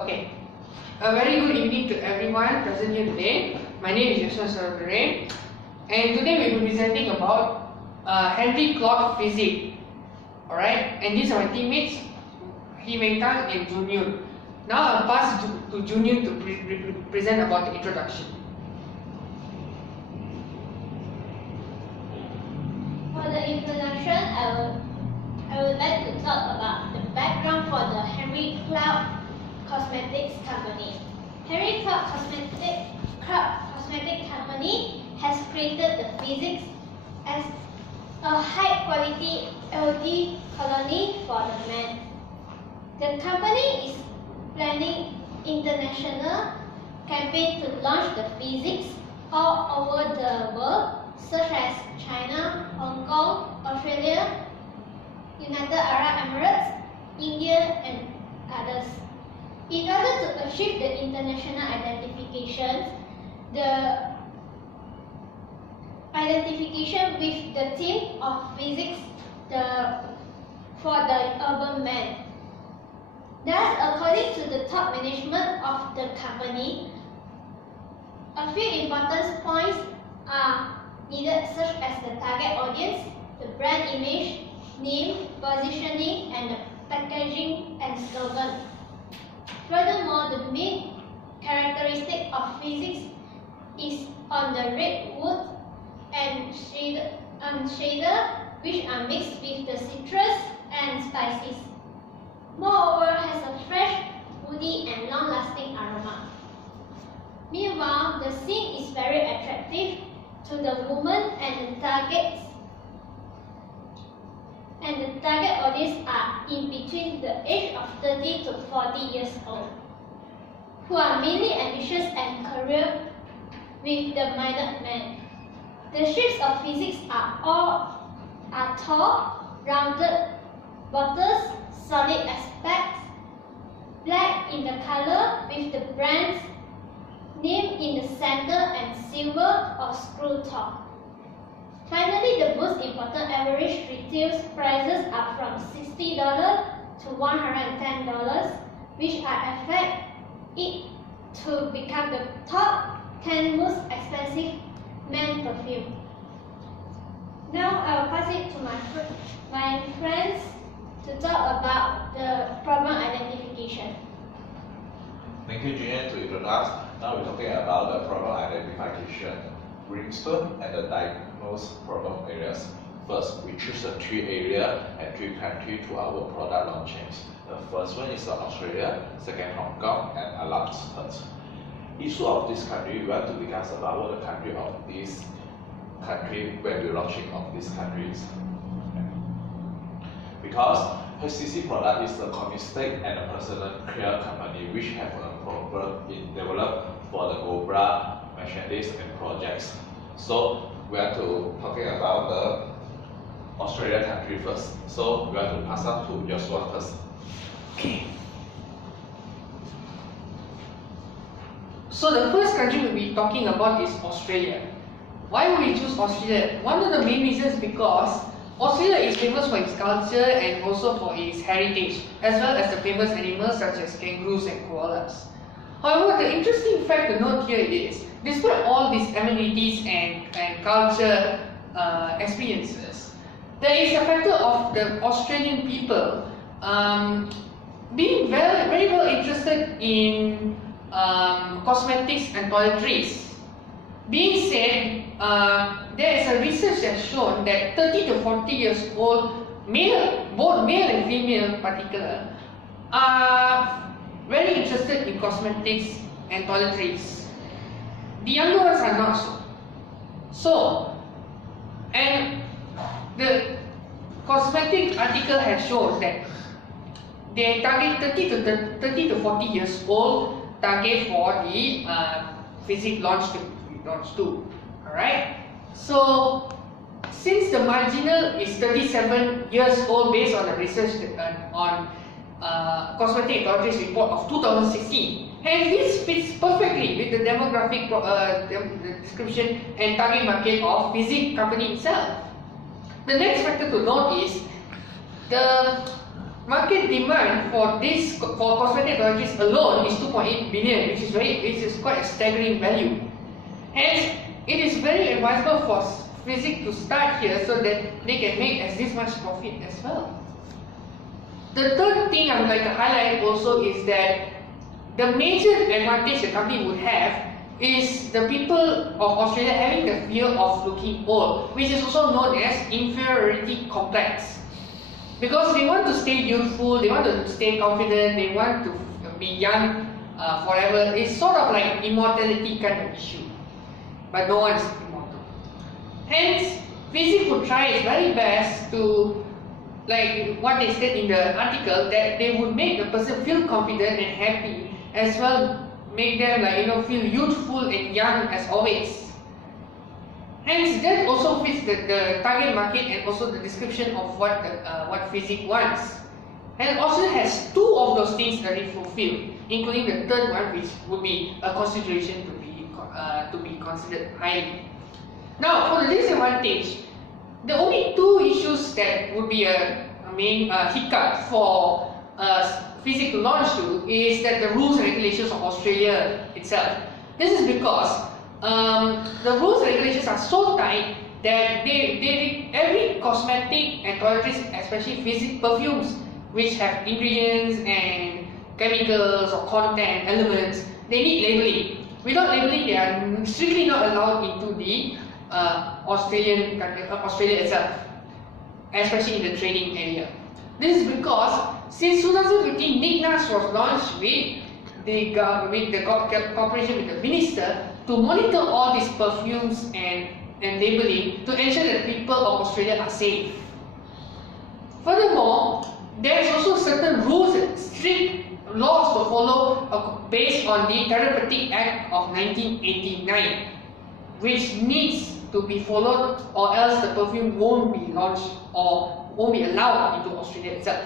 Okay, a very good evening to everyone present here today. My name is Yashwan Saradare, and today we will be presenting about Henry Claude Physics. Alright, and these are my teammates, He Weng Tang and Jun Yun. Now I'll pass to Jun Yun to present about the introduction. For the introduction, I would like to talk about the background for the Henry Claude Cosmetics Company. Henry Claude Cosmetic Company has created the physics as a high-quality LD colony for the men. The company is planning international campaign to launch the physics all over the world, such as China, Hong Kong, Australia, United Arab Emirates, India, and others. In order to achieve the international identification, with the theme of physics for the urban man. Thus, according to the top management of the company, a few important points are needed, such as the target audience, the brand image, name, positioning, and the packaging and slogan. Furthermore, the main characteristic of physics is on the red wood and shader, which are mixed with the citrus and spices. Moreover, has a fresh, woody, and long-lasting aroma. Meanwhile, the scene is very attractive to the woman, and the target audience are in between the age of 30 to 40 years old, who are mainly ambitious and career with the minded men. The shapes of physics are tall, rounded bottles, solid aspects, black in the color with the brand's name in the center, and silver or screw top. Finally, the most important average retail prices are from $60 to $110, which are affect it to become the top 10 most expensive men perfume. Now I will pass it to my friends to talk about the problem identification. Thank you, Junior, to introduce. Now we're talking about the problem identification, brimstone, and the diagnosed problem areas. First, we choose the 3 areas and 3 countries to our product launches. The first one is Australia, second Hong Kong, and a last third. Each of these countries, we want to discuss about the country of this country when we're launching of these countries. Because HCC product is a commistic and a personal care company which have a program in developed for the Cobra, Mercedes, and projects. So we are to talking about the Australia country first. So we are to pass up to Joshua first. Okay. So the first country we'll be talking about is Australia. Why would we choose Australia? One of the main reasons because Australia is famous for its culture and also for its heritage, as well as the famous animals such as kangaroos and koalas. However, the interesting fact to note here is, despite all these amenities and culture experiences, there is a factor of the Australian people being very well interested in cosmetics and toiletries. Being said, there is a research that has shown that 30 to 40 years old, both male and female in particular, are very interested in cosmetics and toiletries. The younger ones are not so. So, and the cosmetic article has shown that they target 30 to 40 years old target for the physics launch too. Alright? So, since the marginal is 37 years old based on the research on Cosmetic Toiletries report of 2016, and this fits perfectly with the demographic the description and target market of physics company itself. The next factor to note is the market demand for cosmetic toiletries alone is 2.8 billion, which is quite a staggering value. Hence, it is very advisable for Physics to start here so that they can make this much profit as well. The third thing I would like to highlight also is that the major advantage the company would have is the people of Australia having the fear of looking old, which is also known as inferiority complex. Because they want to stay youthful, they want to stay confident, they want to be young forever. It's sort of like immortality kind of issue, but no one is immortal. Hence, Physics would try its very best to, like what they said in the article, that they would make the person feel confident and happy, as well make them feel youthful and young as always. Hence, that also fits the target market and also the description of what Physics wants. And Australia has two of those things already fulfilled, including the third one, which would be a consideration to be considered highly. Now, for the disadvantage, the only two issues that would be a main hiccup for Physics to launch to is that the rules and regulations of Australia itself. This is because the rules and regulations are so tight that every cosmetic and toiletries, especially Physics perfumes, which have ingredients and chemicals or content elements, they need labeling. Without labeling, they are strictly not allowed into the Australia itself, especially in the trading area. This is because since 2015, NICNAS was launched with the cooperation with the minister to monitor all these perfumes and labeling to ensure that people of Australia are safe. Furthermore, there is also certain rules and strict laws to follow based on the Therapeutic Act of 1989, which needs to be followed, or else the perfume won't be launched or won't be allowed into Australia itself.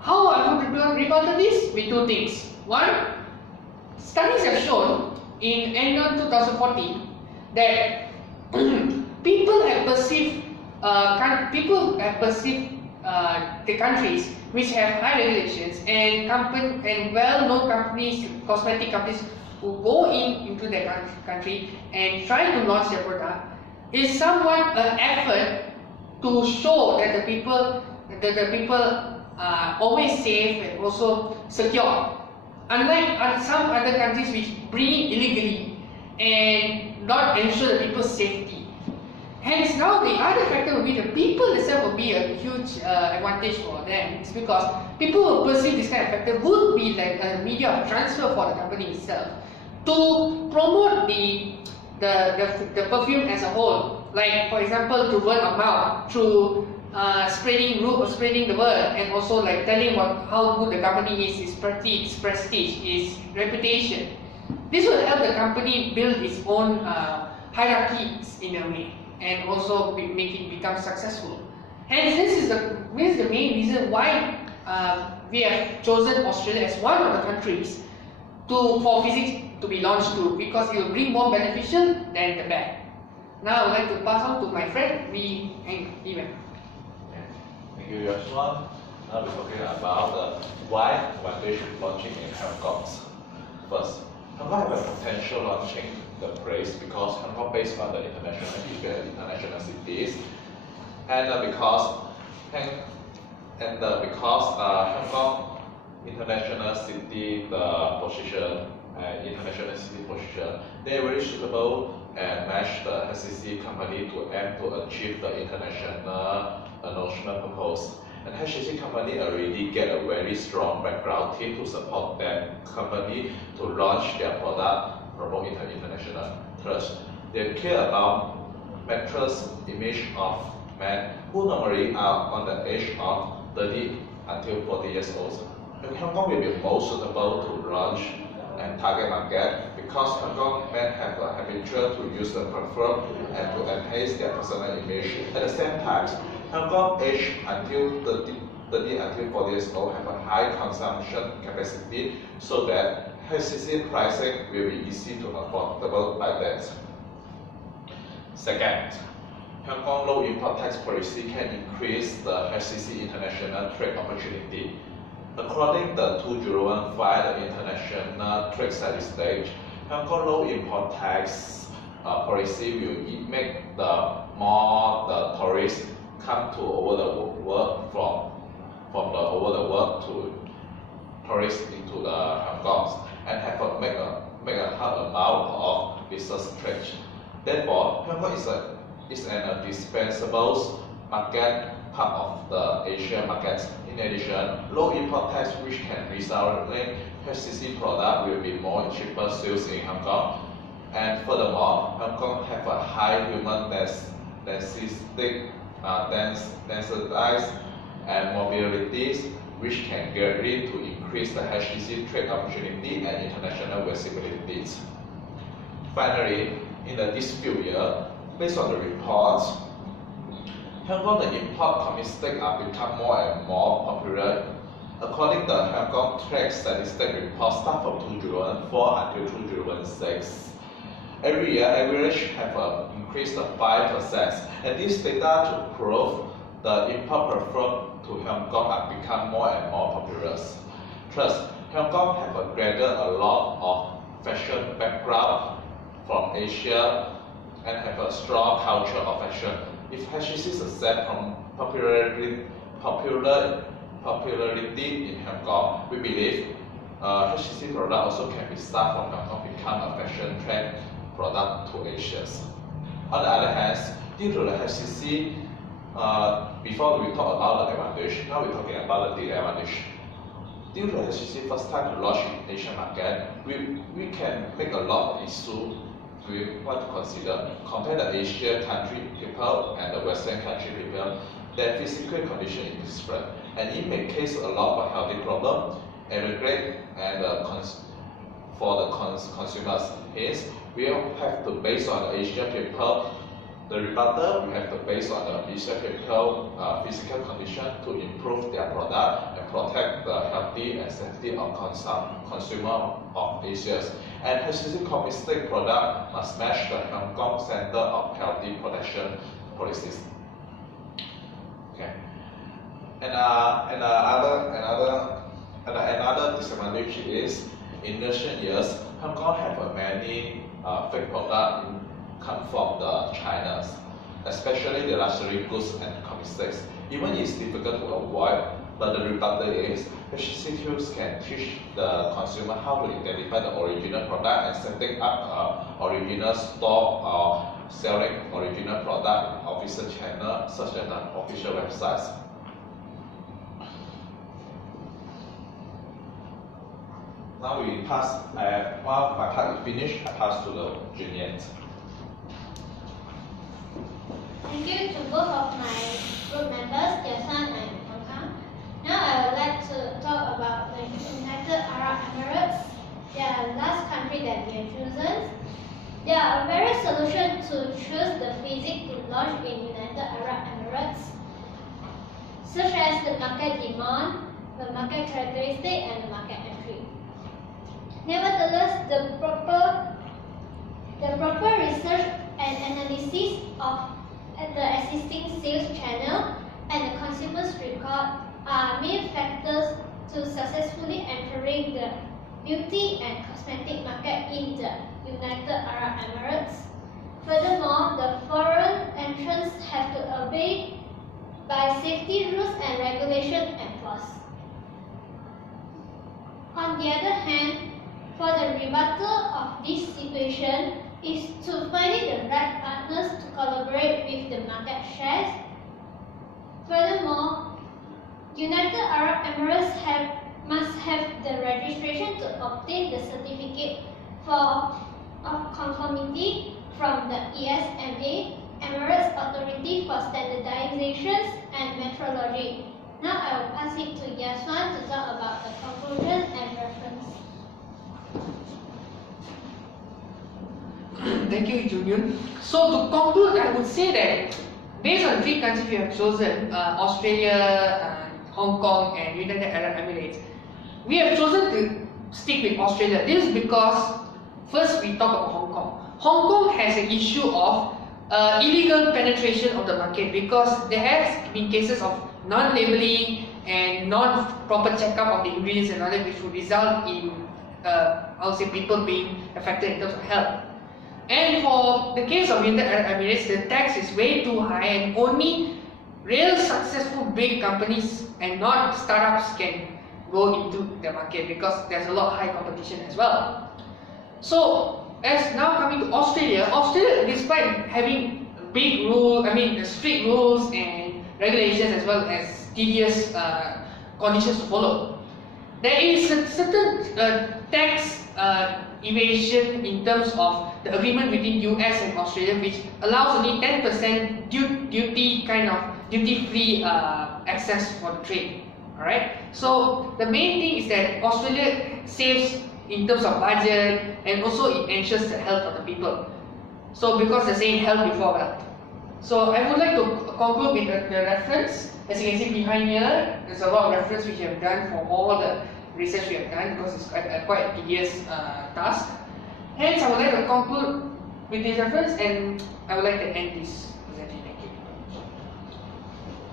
How I would rebuttal this? With two things. One, studies have shown in England 2014 that people have perceived the countries which have high regulations and well-known companies, cosmetic companies, who go into their country and try to launch their product, is somewhat an effort to show that the people are always safe and also secure. Unlike some other countries which bring it illegally and not ensure the people's safety. Hence, now the other factor will be the people itself will be a huge advantage for them. It's because people will perceive this kind of factor would be like a media of transfer for the company itself to promote the perfume as a whole. Like, for example, to word of mouth, through spreading the word, and also like telling how good the company is, its prestige, its reputation. This will help the company build its own hierarchies in a way, and also make it become successful. Hence, this is the main reason why we have chosen Australia as one of the countries for Physics to be launched to, because it will bring more beneficial than the bad. Now I would like to pass on to my friend Wee and Evan. Thank you, Joshua. Now we're talking about why we should launching in Hong Kong. First, Hong Kong have a potential launching the place because Hong Kong based on the international cities, and because Hong Kong international city position, they are very suitable and match the HCC company to aim to achieve the international national purpose. And HCC company already get a very strong background team to support that company to launch their product, promote international trust. They care about mattress image of men who normally are on the age of 30 until 40 years old. And Hong Kong will be most suitable to launch and target market because Hong Kong men have a habitual to use the perfume and to enhance their personal image. At the same time, Hong Kong age until 30 until 40 years old have a high consumption capacity, so that HCC pricing will be easy to affordable by that. Second, Hong Kong low import tax policy can increase the HCC international trade opportunity. According to 2015, the international trade statistics, Hong Kong low import tax policy will make the tourists come to over the world from the over the world to tourists into the Hong Kong and have make a high amount of business trade. Therefore, Hong Kong is an indispensable market part of the Asian markets. In addition, low import tax which can result in HCC product will be more cheaper sales in Hong Kong. And furthermore, Hong Kong have a high human density and mobilities which can greatly to increase the HCC trade opportunity and international visibilities. Finally, in this few years, based on the reports, Hong Kong the import domestic are become more and more popular. According to the Hong Kong Trade Statistic Report, start from 2004 until 2016, every year average have increased 5%, and this data to prove the import preferred to Hong Kong have become more and more popular. Plus, Hong Kong have gathered a lot of fashion background from Asia and have a strong culture of fashion. If HCC success from popularity in Hong Kong, we believe HCC product also can be started from Hong Kong become a fashion trend product to Asia. On the other hand, due to the HCC, before we talk about the advantage, now we're talking about the disadvantage. Due to HCC first time to launch in Asian market, we can make a lot of issues we want to consider. Compare the Asian country people and the Western country people, their physical condition is different, and it may cause a lot of healthy problem, emigrate, and for the consumers. Hence, we have to base on the Asian people. The rebuttal, we have to base on the Asian people physical condition to improve their product and protect the healthy and safety of consumer of Asia. And HCC domestic product must match the Hong Kong Center of Healthy Protection policies. Okay. And another disadvantage is in recent years, Hong Kong have many fake products come from the China, especially the luxury goods and cosmetics. Even it's difficult to avoid, but the rebuttal is HCC can teach the consumer how to identify the original product and setting up an original store or selling original product in official channel such as an official website. Now we pass, while my part is finished, I pass to the Juliet. Thank you to both of my group members, Jason and Hong Kong. Now I would like to talk about the United Arab Emirates. They are the last country that we have chosen. They are a very solution to choose the physics to launch in United Arab Emirates, such as the market demand, the market characteristic, and the market entry. Nevertheless, the proper research and analysis of the existing sales channel and the consumer's record are main factors to successfully entering the beauty and cosmetic market in the United Arab Emirates. Furthermore, the foreign entrants have to obey by safety rules and regulation enforced. On the other hand, for the rebuttal of this situation is to finding the right partners to collaborate with the market shares. Furthermore, United Arab Emirates must have the registration to obtain the certificate of conformity from the ESMA, Emirates Authority for Standardizations and Metrology. Now I will pass it to Yaswan to talk about the conclusion and reference. Thank you, Julian. So to conclude, I would say that based on 3 countries we have chosen, Australia, Hong Kong, and United Arab Emirates, we have chosen to stick with Australia. This is because first we talk about Hong Kong. Hong Kong has an issue of illegal penetration of the market, because there has been cases of non-labeling and non-proper checkup of the ingredients and all that, which would result in I would say people being affected in terms of health. And for the case of United Arab Emirates, the tax is way too high, and only real successful big companies and not startups can go into the market, because there's a lot of high competition as well. So as now coming to Australia, despite having big strict rules and regulations as well as tedious conditions to follow, there is a certain tax evasion in terms of the agreement between US and Australia, which allows only 10% duty-free access for the trade. Alright, so the main thing is that Australia saves in terms of budget, and also it ensures the health of the people. So because they're saying health before wealth. So I would like to conclude with the reference. As you can see behind here, there's a lot of reference which we have done for all the research we have done, because it's quite a tedious task. Hence, I would like to conclude with this reference, and I would like to end this.